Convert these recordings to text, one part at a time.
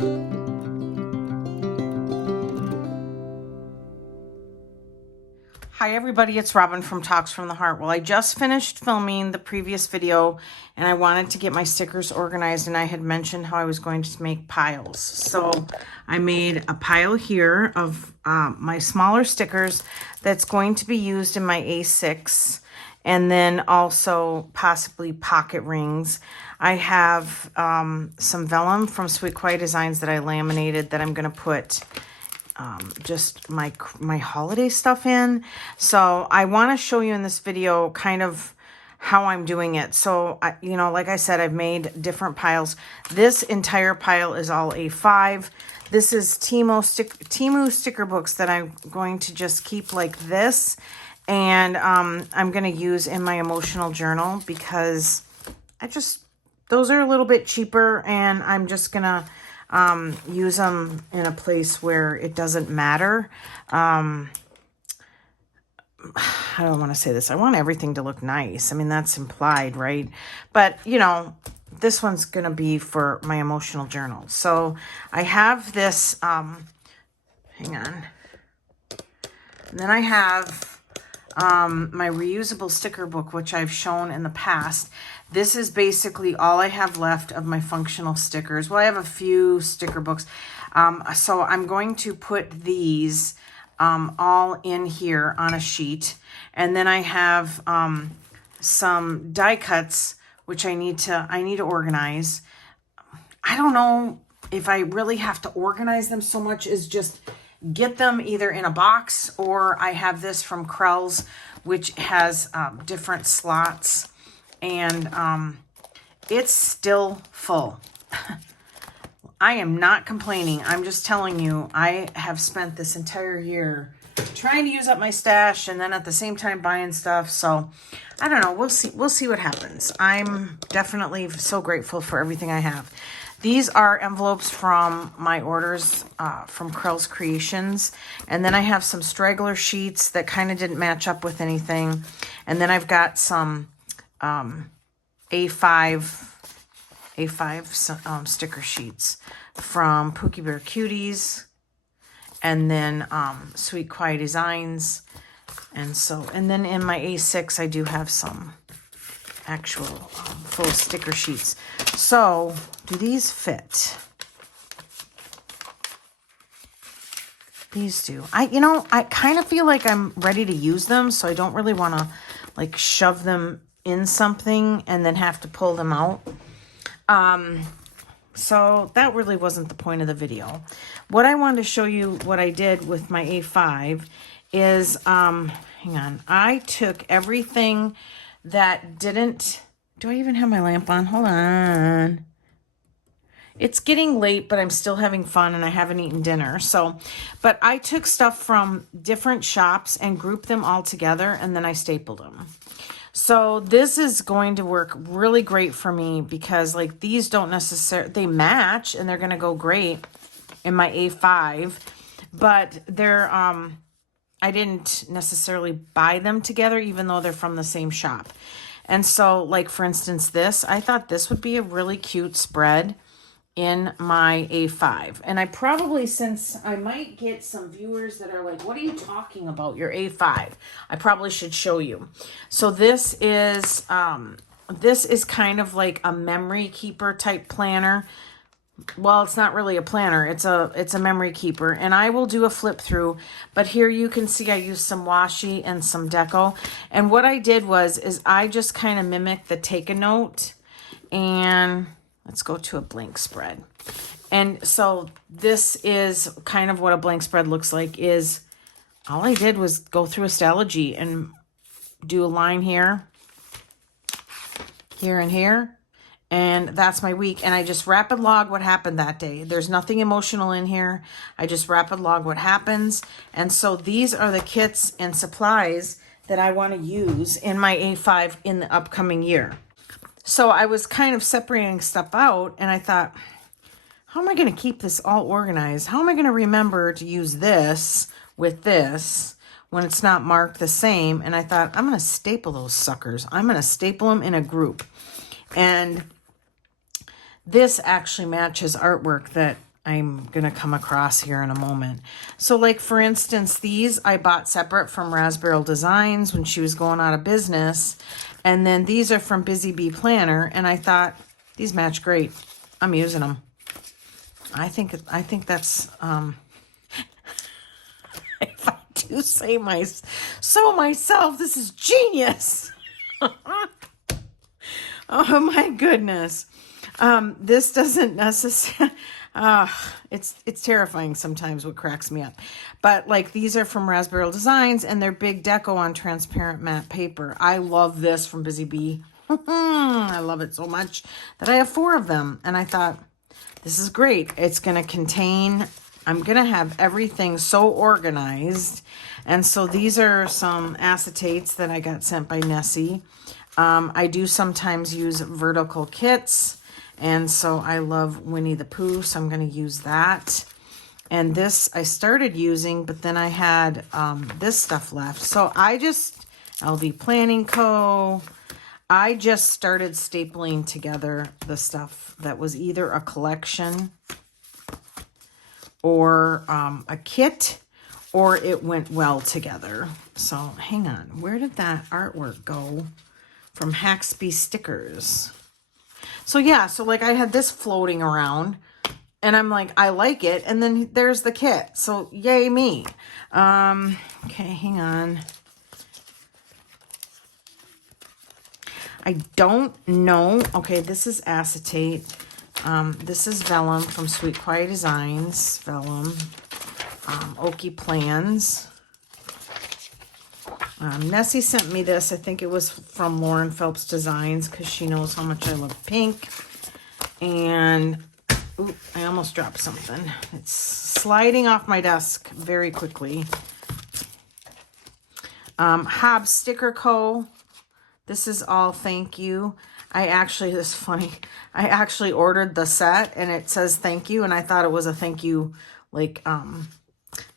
Hi everybody, it's Robin from Talks from the Heart. Well, I just finished filming the previous video and I wanted to get my stickers organized, and I had mentioned how I was going to make piles. So I made a pile here of my smaller stickers that's going to be used in my A6, and then also possibly pocket rings. I have some vellum from Sweet Quiet Designs that I laminated that I'm going to put just my holiday stuff in. So I want to show you in this video kind of how I'm doing it. So you know, like I said, I've made different piles. This entire pile is all A5. This is Temu sticker books that I'm going to just keep like this, and I'm going to use in my emotional journal because those are a little bit cheaper, and I'm just gonna use them in a place where it doesn't matter. I don't want to say this. I want everything to look nice. I mean, that's implied, right? But, you know, this one's going to be for my emotional journal. So I have this, hang on. And then I have my reusable sticker book, which I've shown in the past. This is basically all I have left of my functional stickers. Well, I have a few sticker books. So I'm going to put these all in here on a sheet. And then I have some die cuts, which I need to organize. I don't know if I really have to organize them so much as just get them either in a box, or I have this from Krels, which has different slots, and it's still full. I am not complaining. I'm just telling you, I have spent this entire year trying to use up my stash and then at the same time buying stuff. So I don't know. We'll see what happens. I'm definitely so grateful for everything I have. These are envelopes from my orders from Krels Creations. And then I have some straggler sheets that kind of didn't match up with anything. And then I've got some A5 sticker sheets from Pookie Bear Cuties, and then Sweet Quiet Designs. And then in my A6 I do have some actual full sticker sheets. So do these fit? These do. I kind of feel like I'm ready to use them, so I don't really want to like shove them in something and then have to pull them out. So that really wasn't the point of the video. What I wanted to show you what I did with my A5 is, hang on, I took everything that didn't, do I even have my lamp on? Hold on. It's getting late, but I'm still having fun and I haven't eaten dinner. So, but I took stuff from different shops and grouped them all together, and then I stapled them. So this is going to work really great for me because like these don't necessarily, they match and they're going to go great in my A5, but they're, I didn't necessarily buy them together even though they're from the same shop. And so like, for instance, this, I thought this would be a really cute spread in my A5. And I probably, since I might get some viewers that are like, what are you talking about, your A5? I probably should show you. So this is kind of like a memory keeper type planner. Well, it's not really a planner. It's a memory keeper. And I will do a flip through, but here you can see I used some washi and some deco. And what I did is I just kind of mimicked the take a note, and let's go to a blank spread. And so this is kind of what a blank spread looks like. Is all I did was go through Astrology and do a line here, here, and here. And that's my week. And I just rapid log what happened that day. There's nothing emotional in here. I just rapid log what happens. And so these are the kits and supplies that I want to use in my A5 in the upcoming year. So I was kind of separating stuff out, and I thought, how am I going to keep this all organized? How am I going to remember to use this with this when it's not marked the same? And I thought, I'm going to staple those suckers. I'm going to staple them in a group. And this actually matches artwork that I'm going to come across here in a moment. So like, for instance, these I bought separate from Raspberry Designs when she was going out of business. And then these are from Busy Bee Planner. And I thought, these match great. I'm using them. I think that's, if I do say myself, this is genius. Oh my goodness. This doesn't necessarily, it's terrifying sometimes what cracks me up. But like, these are from Raspberry Designs and they're big deco on transparent matte paper. I love this from Busy Bee. I love it so much that I have 4 of them. And I thought, this is great. It's going to contain, I'm going to have everything so organized. And so these are some acetates that I got sent by Nessie. I do sometimes use vertical kits. And so I love Winnie the Pooh, so I'm going to use that. And this I started using, but then I had this stuff left. So LV Planning Co. I just started stapling together the stuff that was either a collection or a kit, or it went well together. So hang on, where did that artwork go from Haxby Stickers? So yeah, so like I had this floating around and I'm like, I like it. And then there's the kit. So yay me. Okay, hang on. I don't know. Okay, this is acetate. This is vellum from Sweet Quiet Designs. Vellum. Okie Plans. Nessie sent me this. I think it was from Lauren Phelps Designs because she knows how much I love pink. And, ooh, I almost dropped something. It's sliding off my desk very quickly. Hob Sticker Co. This is all thank you. This is funny. I actually ordered the set and it says thank you. And I thought it was a thank you, like,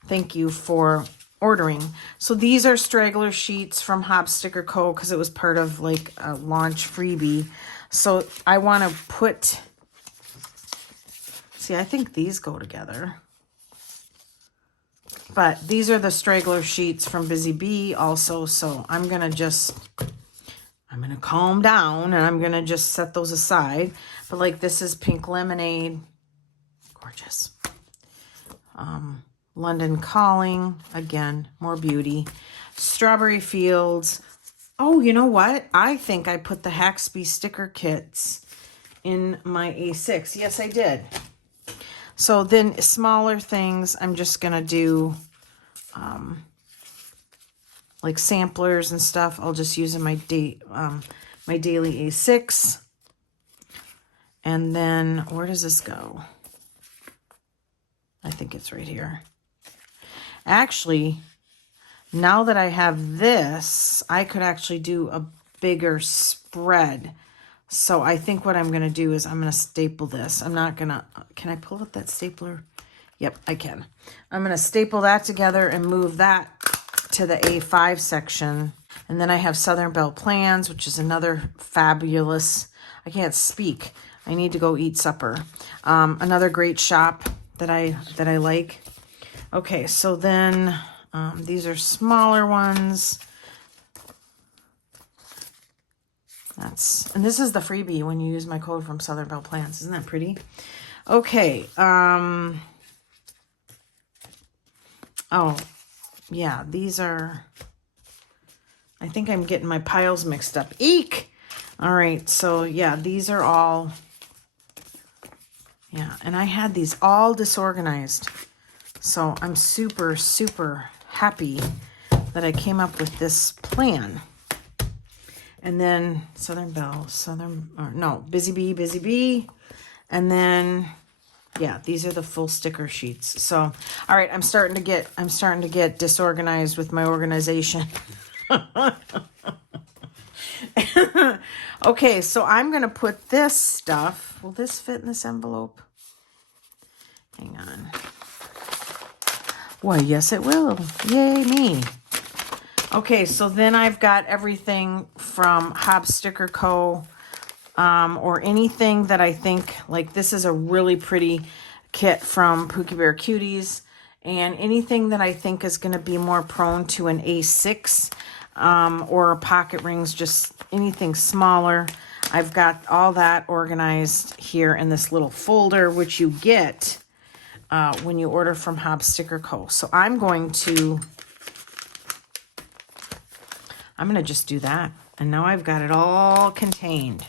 thank you for ordering. So these are straggler sheets from Hob Sticker Co. because it was part of like a launch freebie. So I want to put, see, I think these go together. But these are the straggler sheets from Busy Bee also. So I'm going to calm down and I'm going to just set those aside. But like, this is Pink Lemonade. Gorgeous. London Calling, again, more beauty. Strawberry Fields. Oh, you know what? I think I put the Haxby sticker kits in my A6. Yes, I did. So then smaller things, I'm just going to do like samplers and stuff. I'll just use in my my daily A6. And then where does this go? I think it's right here. Actually, now that I have this, I could actually do a bigger spread. So I think what I'm going to do is I'm going to staple this. I'm not going to, can I pull up that stapler? Yep, I can. I'm going to staple that together and move that to the A5 section. And then I have Southern Belle Plans, which is another fabulous, I can't speak. I need to go eat supper. Another great shop that I like. Okay, so then these are smaller ones. And this is the freebie when you use my code from Southern Belle Plans. Isn't that pretty? Okay. Oh, yeah, these are, I think I'm getting my piles mixed up. Eek! All right, so yeah, these are all, yeah, and I had these all disorganized. So I'm super, super happy that I came up with this plan. And then Southern Belle, Busy Bee. And then, yeah, these are the full sticker sheets. So, all right, I'm starting to get disorganized with my organization. Okay, so I'm going to put this stuff. Will this fit in this envelope? Hang on. Why, yes, it will. Yay, me. Okay, so then I've got everything from Hob Sticker Co. Or anything that I think, like this is a really pretty kit from Pookie Bear Cuties. And anything that I think is going to be more prone to an A6 or pocket rings, just anything smaller. I've got all that organized here in this little folder, which you get when you order from Hob Sticker Co. So I'm going to just do that. And now I've got it all contained.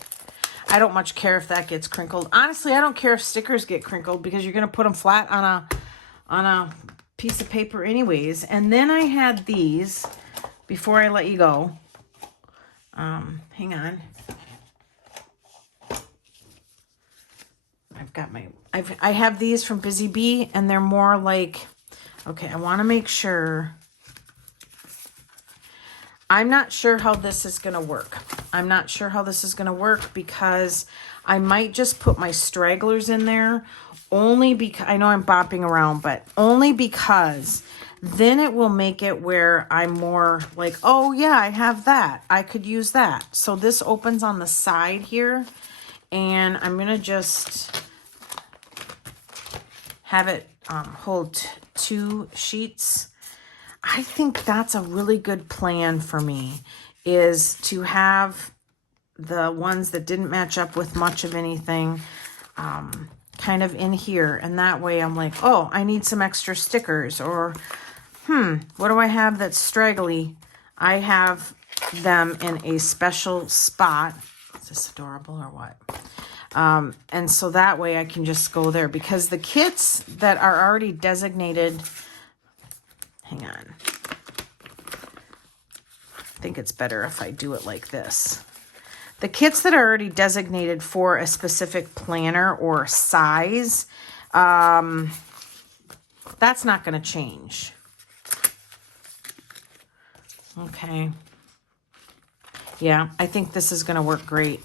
I don't much care if that gets crinkled. Honestly, I don't care if stickers get crinkled because you're going to put them flat on a piece of paper anyways. And then I had these, before I let you go. Hang on. I have these from Busy Bee, and they're more like, okay, I want to make sure. I'm not sure how this is going to work. I'm not sure how this is going to work because I might just put my stragglers in there only because, I know I'm bopping around, but only because then it will make it where I'm more like, oh yeah, I have that. I could use that. So this opens on the side here, and I'm going to just have it hold 2 sheets. I think that's a really good plan for me, is to have the ones that didn't match up with much of anything kind of in here. And that way I'm like, oh, I need some extra stickers, or what do I have that's straggly? I have them in a special spot. Is this adorable or what? And so that way I can just go there, because the kits that are already designated, hang on, I think it's better if I do it like this. The kits that are already designated for a specific planner or size, that's not going to change. Okay. Yeah, I think this is going to work great.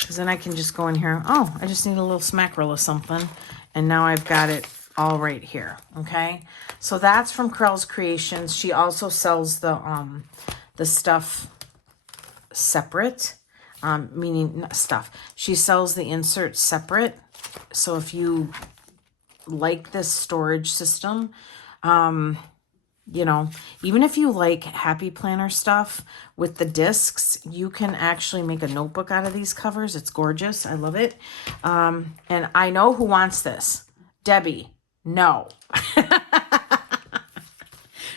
Because then I can just go in here. Oh, I just need a little smackerel of something. And now I've got it all right here. Okay. So that's from Krels Creations. She also sells the stuff separate. Meaning stuff. She sells the inserts separate. So if you like this storage system, you know, even if you like Happy Planner stuff with the discs, you can actually make a notebook out of these covers. It's gorgeous. I love it. And I know who wants this. Debbie. No.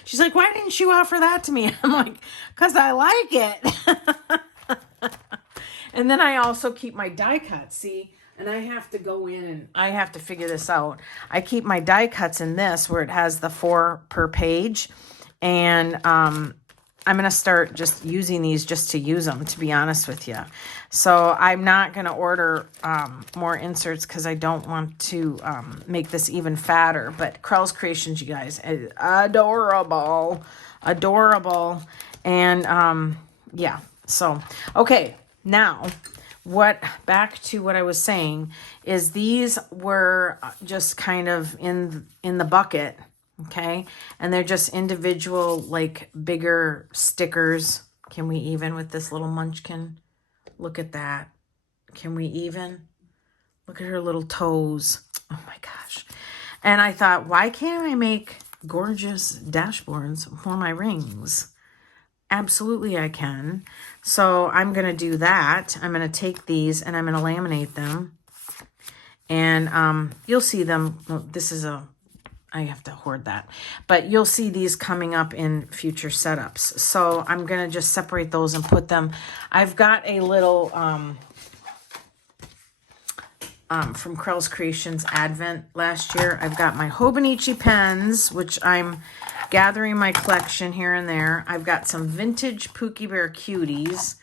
She's like, why didn't you offer that to me? I'm like, because I like it. And then I also keep my die cuts. See? And I have to go in and I have to figure this out. I keep my die cuts in this where it has the 4 per page. And I'm going to start just using these just to use them, to be honest with you. So I'm not going to order more inserts because I don't want to make this even fatter. But Krels Creations, you guys, is adorable. Adorable. And yeah. So, okay. Now, back to what I was saying is these were just kind of in the bucket, okay? And they're just individual, like, bigger stickers. Can we even with this little munchkin? Look at that. Can we even? Look at her little toes. Oh my gosh. And I thought, why can't I make gorgeous dashboards for my rings? Absolutely I can. So I'm going to do that. I'm going to take these and I'm going to laminate them. And you'll see them. Well, I have to hoard that. But you'll see these coming up in future setups. So I'm going to just separate those and put them. I've got a little from Krels Creations Advent last year. I've got my Hobonichi pens, which I'm gathering my collection here and there. I've got some vintage Pookie Bear Cuties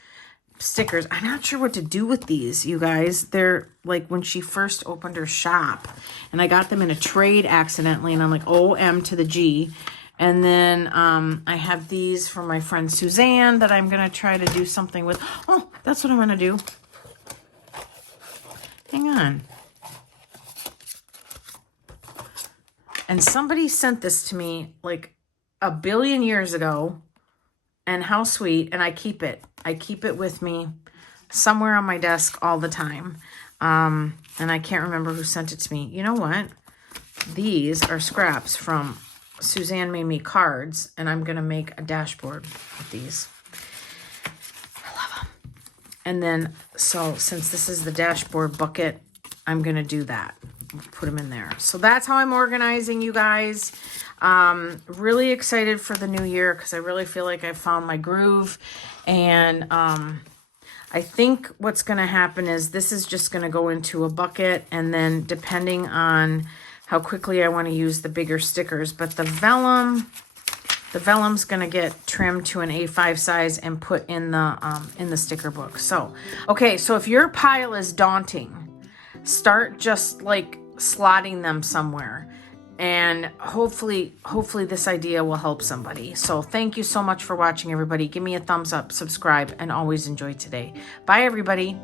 stickers. I'm not sure what to do with these, you guys. They're like when she first opened her shop, and I got them in a trade accidentally, and I'm like, OM to the G. And then I have these from my friend Suzanne that I'm going to try to do something with. Oh, that's what I'm going to do. Hang on. And somebody sent this to me like a billion years ago, and how sweet. And I keep it. I keep it with me somewhere on my desk all the time. And I can't remember who sent it to me. You know what? These are scraps from Suzanne made me cards, and I'm going to make a dashboard with these. I love them. And then, so since this is the dashboard bucket, I'm going to do that. Put them in there. So that's how I'm organizing, you guys. Really excited for the new year because I really feel like I've found my groove. And I think what's going to happen is this is just going to go into a bucket, and then depending on how quickly I want to use the bigger stickers, but the vellum's going to get trimmed to an A5 size and put in the sticker book. So, okay, so if your pile is daunting, start just like slotting them somewhere. And hopefully this idea will help somebody. So thank you so much for watching, everybody. Give me a thumbs up, subscribe, and always enjoy today. Bye, everybody.